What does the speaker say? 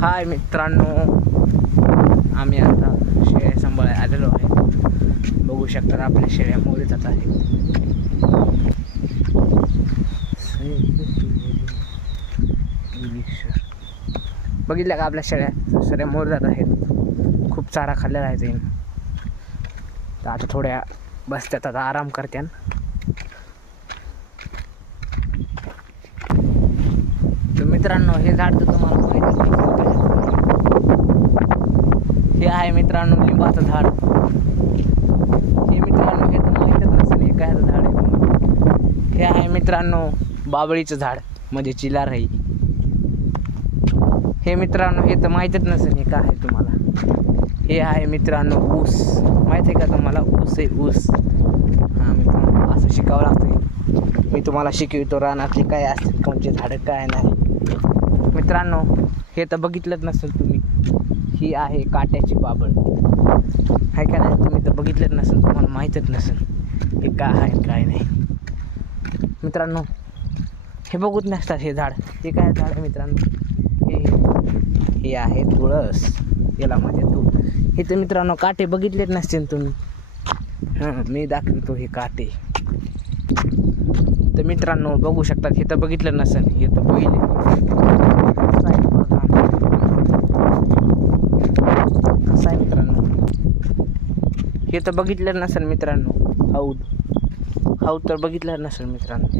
हाय मित्रांनो, आम्ही आता शेळ्या सांभाळायला आलेलो आहे. बघू शकता आपल्या शेळ्या मोरी जात आहेत. बघितल्या का आपल्या शेळ्या सगळ्या मोर जात आहेत. खूप चारा खाल्लेला आहे ते. तर आता थोड्या बसत्यात, आता आराम करत्यान. तर मित्रांनो, हे झाड तर तुम्हाला माहिती आहे. हे आहे मित्रांनो लिंबाचं झाड. हे मित्रांनो, हे तर माहीतच नसेल हे काय झाड आहे तुम्हाला. हे आहे मित्रांनो बाबळीचं झाड, म्हणजे चिलाराई. हे मित्रांनो, हे तर माहीतच नसेल हे काय आहे तुम्हाला. हे आहे मित्रांनो ऊस. माहीत आहे का तुम्हाला? ऊस आहे ऊस. हां मित्रांनो, असं शिकावं लागतं. मी तुम्हाला शिकवतो रानातले काय असतात, कोणते झाडं काय नाही. मित्रांनो, हे तर बघितलंच नसेल तुम्ही. ही आहे काट्याची बाबळ, आहे का नाही? तुम्ही तर बघितलंच नसेल, तुम्हाला माहीतच नसेल हे काय आहे काय नाही. मित्रांनो, हे बघूच नसतात हे झाड. हे काय झाड आहे मित्रांनो? हे आहे तुळस. याला म्हणजे तू हे तर मित्रांनो काटे बघितलेच नसतील तुम्ही. हां, मी दाखवतो हे काटे. तर मित्रांनो बघू शकतात, हे तर बघितलं नसेल. हे तर पहिले असं आहे मित्रांनो. हे तर बघितलं नसेल मित्रांनो. हौद तर बघितलं नसेल मित्रांनो.